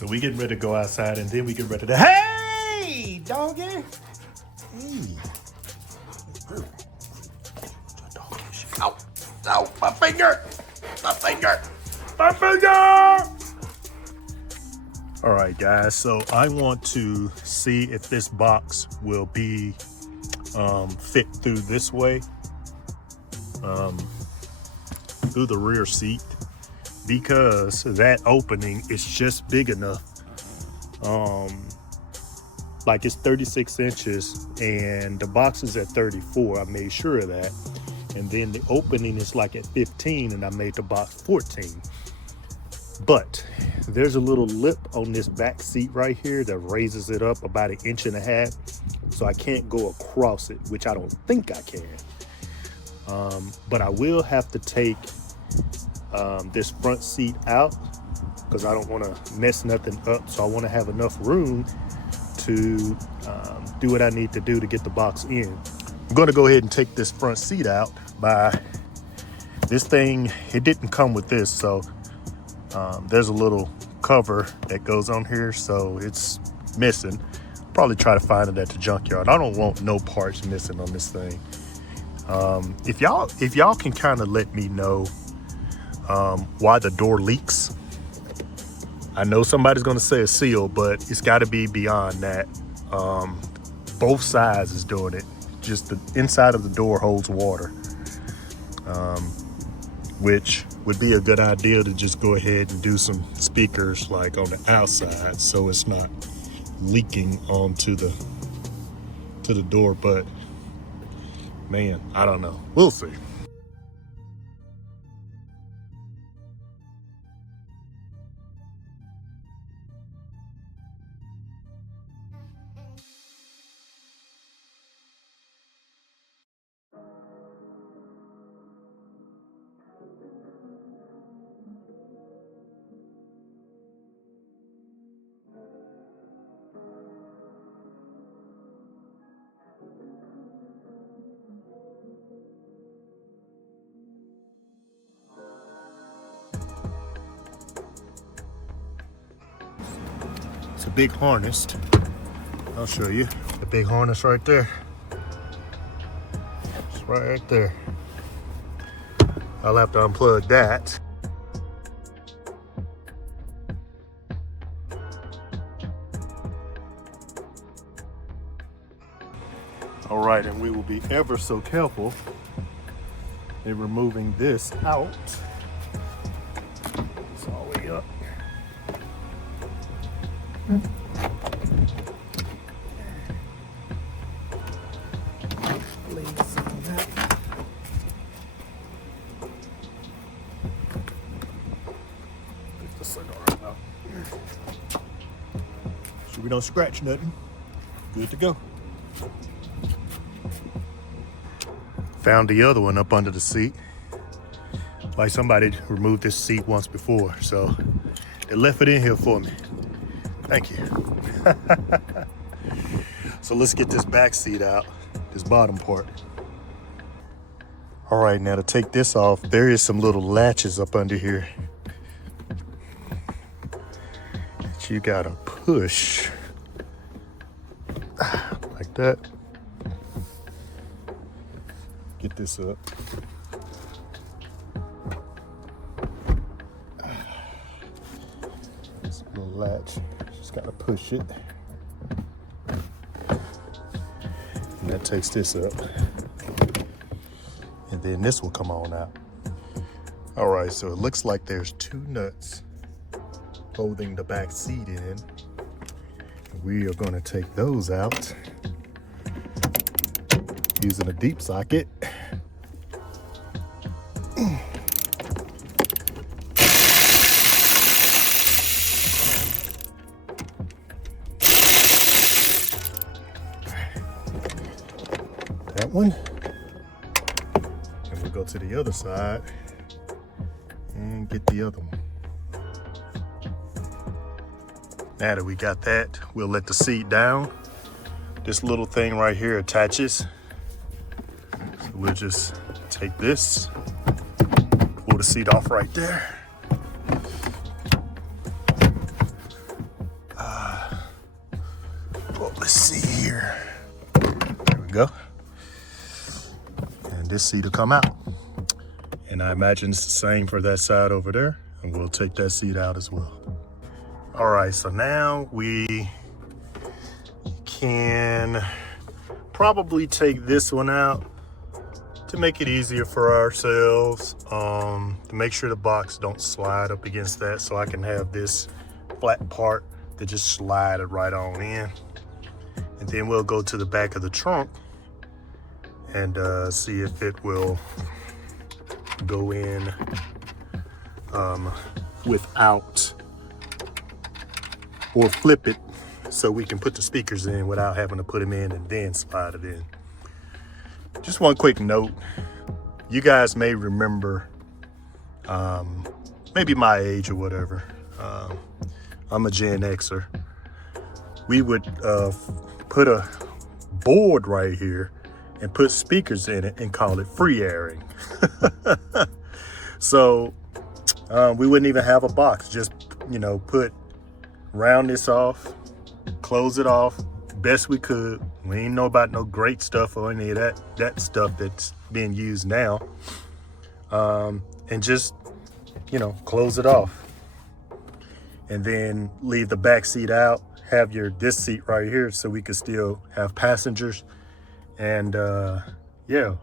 So we getting ready to go outside, and then we get ready to, hey, doggy. Hey. Ow, ow, my finger, my finger, my finger. All right, guys, so I want to see if this box will be fit through this way, through the rear seat, because that opening is just big enough. Like it's 36 inches and the box is at 34. I made sure of that. And then the opening is like at 15 and I made the box 14. But there's a little lip on this back seat right here that raises it up about 1.5 inches. So I can't go across it, which I don't think I can. But I will have to take this front seat out because I don't want to mess nothing up. So I want to have enough room to do what I need to do to get the box in. I'm going to go ahead and take this front seat out by this thing. It didn't come with this, so there's a little cover that goes on here, so it's missing. Probably try to find it at the junkyard. I don't want no parts missing on this thing. If y'all can kind of let me know why the door leaks. I know somebody's gonna say a seal, but it's got to be beyond that. Both sides is doing it. Just the inside of the door holds water, which would be a good idea to just go ahead and do some speakers like on the outside so it's not leaking onto the door. But man, I don't know. We'll see. It's a big harness. I'll show you. The big harness right there. It's right there. I'll have to unplug that. All right, and we will be ever so careful in removing this out. It's all the way up. So we don't scratch nothing. Good to go. Found the other one up under the seat. Like somebody removed this seat once before, so they left it in here for me. Thank you. So let's get this back seat out, this bottom part. All right, now to take this off, there is some little latches up under here that you gotta push like that. Get this up. This little latch, just gotta push it. And that takes this up. And then this will come on out. All right, so it looks like there's 2 nuts holding the back seat in. We are gonna take those out using a deep socket. That one. And we'll go to the other side and get the other one. Now that we got that, we'll let the seat down. This little thing right here attaches. So we'll just take this, pull the seat off right there. this seat will come out. And I imagine it's the same for that side over there, and we'll take that seat out as well. All right, so now we can probably take this one out to make it easier for ourselves, to make sure the box don't slide up against that, so I can have this flat part to just slide it right on in. And then we'll go to the back of the trunk and see if it will go in without, or flip it so we can put the speakers in without having to put them in and then slide it in. Just one quick note, you guys may remember, maybe my age or whatever, I'm a Gen Xer. We would put a board right here and put speakers in it and call it free airing. So we wouldn't even have a box, just, you know, round this off, close it off best we could. We ain't know about no great stuff or any of that stuff that's being used now. And just, you know, close it off. And then leave the back seat out, have this seat right here so we could still have passengers. And yeah,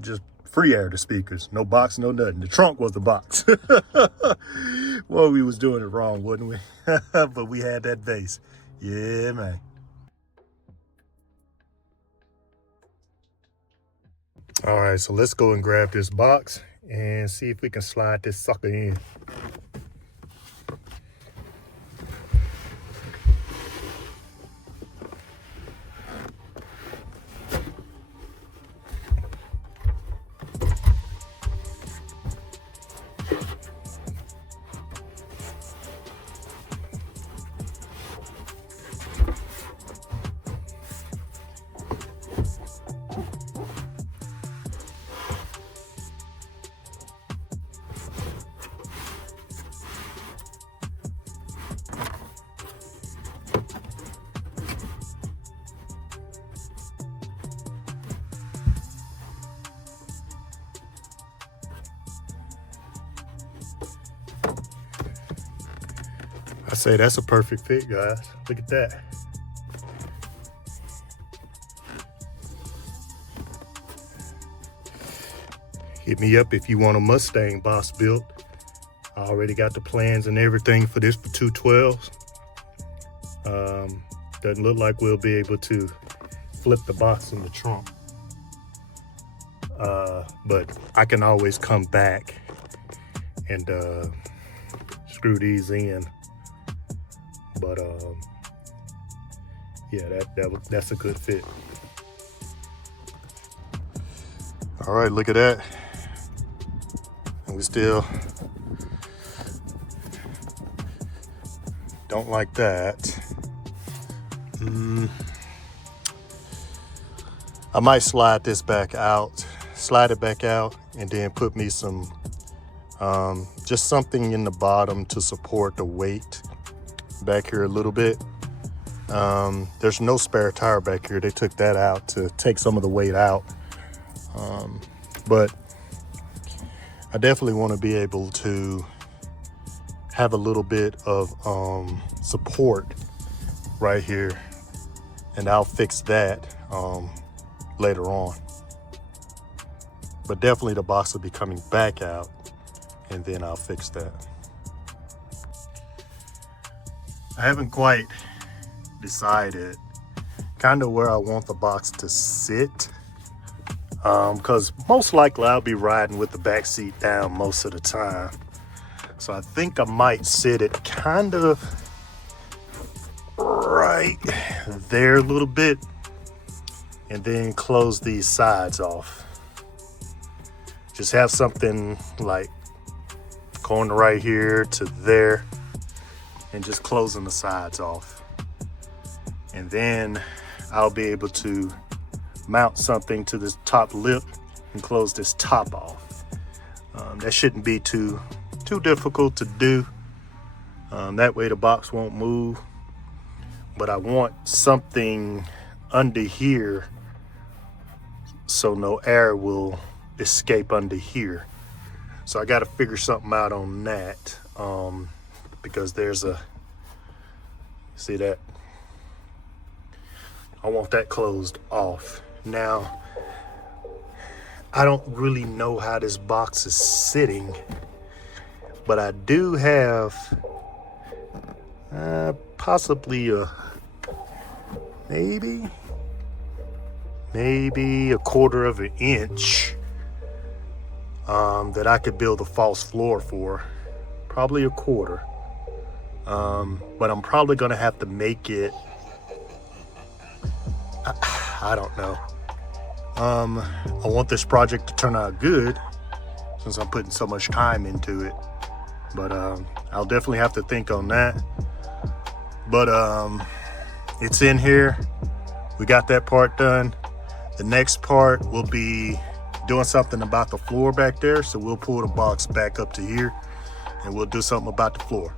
just free air the speakers. No box, no nothing. The trunk was the box. Well, we was doing it wrong, wouldn't we? But we had that base. Yeah, man. All right, so let's go and grab this box and see if we can slide this sucker in. I say that's a perfect fit, guys. Look at that. Hit me up if you want a Mustang box built. I already got the plans and everything for this for 212s. Doesn't look like we'll be able to flip the box in the trunk. But I can always come back and screw these in. But yeah, that's a good fit. All right, look at that. And we still don't like that. I might slide this back out, slide it back out, and then put me some, just something in the bottom to support the weight back here a little bit. There's no spare tire back here. They took that out to take some of the weight out. But I definitely want to be able to have a little bit of support right here, and I'll fix that later on. But definitely the box will be coming back out, and then I'll fix that. I haven't quite decided kind of where I want the box to sit, because most likely I'll be riding with the back seat down most of the time. So I think I might sit it kind of right there a little bit, and then close these sides off. Just have something like corner right here to there, and just closing the sides off. And then I'll be able to mount something to this top lip and close this top off. That shouldn't be too difficult to do. That way the box won't move. But I want something under here so no air will escape under here. So I got to figure something out on that, because there's a, see that? I want that closed off. Now, I don't really know how this box is sitting, but I do have possibly maybe a quarter of an inch that I could build a false floor for. Probably a quarter. But I'm probably gonna have to make it, I don't know. I want this project to turn out good since I'm putting so much time into it. But I'll definitely have to think on that. But it's in here. We got that part done. The next part will be doing something about the floor back there. So we'll pull the box back up to here and we'll do something about the floor.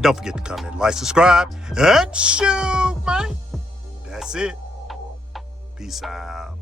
Don't forget to comment, like, subscribe, and shoot, man. That's it. Peace out.